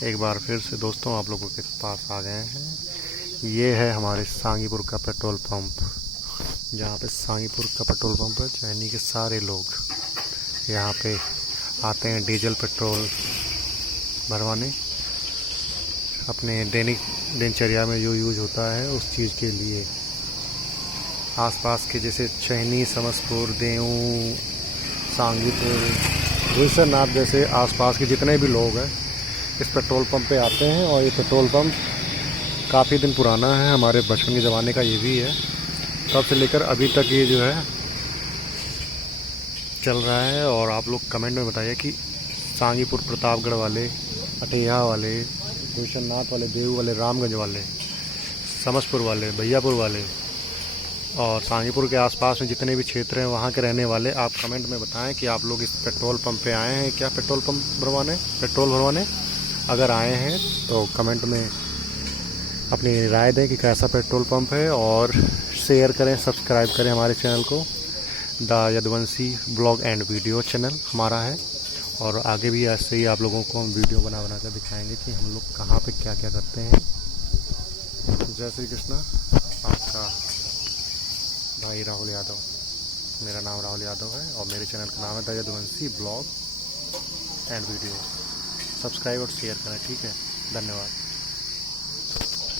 एक बार फिर से दोस्तों आप लोगों के पास आ गए हैं। ये है हमारे सांगीपुर का पेट्रोल पंप, जहाँ पे सांगीपुर का पेट्रोल पंप है। चैनी के सारे लोग यहाँ पे आते हैं डीजल पेट्रोल भरवाने, अपने दैनिक दिनचर्या में जो यूज होता है उस चीज़ के लिए। आसपास के जैसे चैनी, समस्तपुर, देऊ, सांगीपुर, गुलशनाथ जैसे आसपास के जितने भी लोग हैं इस पेट्रोल पंप पे आते हैं। और ये पेट्रोल पंप काफ़ी दिन पुराना है, हमारे बचपन के ज़माने का ये भी है। तब से लेकर अभी तक ये जो है चल रहा है। और आप लोग कमेंट में बताइए कि सांगीपुर, प्रतापगढ़ वाले, अटेहा वाले, गुलशनाथ वाले, देऊ वाले, रामगंज वाले, समस्तपुर वाले, भैयापुर वाले और सांगीपुर के आसपास में जितने भी क्षेत्र हैं वहाँ के रहने वाले, आप कमेंट में बताएं कि आप लोग इस पेट्रोल पंप पे आए हैं क्या पेट्रोल भरवाने। अगर आए हैं तो कमेंट में अपनी राय दें कि कैसा पेट्रोल पंप है, और शेयर करें, सब्सक्राइब करें हमारे चैनल को। The Yaduvanshi blog and video channel हमारा है, और आगे भी ऐसे ही आप लोगों को हम वीडियो बना कर दिखाएंगे कि हम लोग कहाँ पे क्या क्या करते हैं। जय श्री कृष्णा। आपका भाई राहुल यादव, मेरा नाम राहुल यादव है और मेरे चैनल का नाम है the Yaduvanshi blog and video. Subscribe और शेयर करें, ठीक है। धन्यवाद।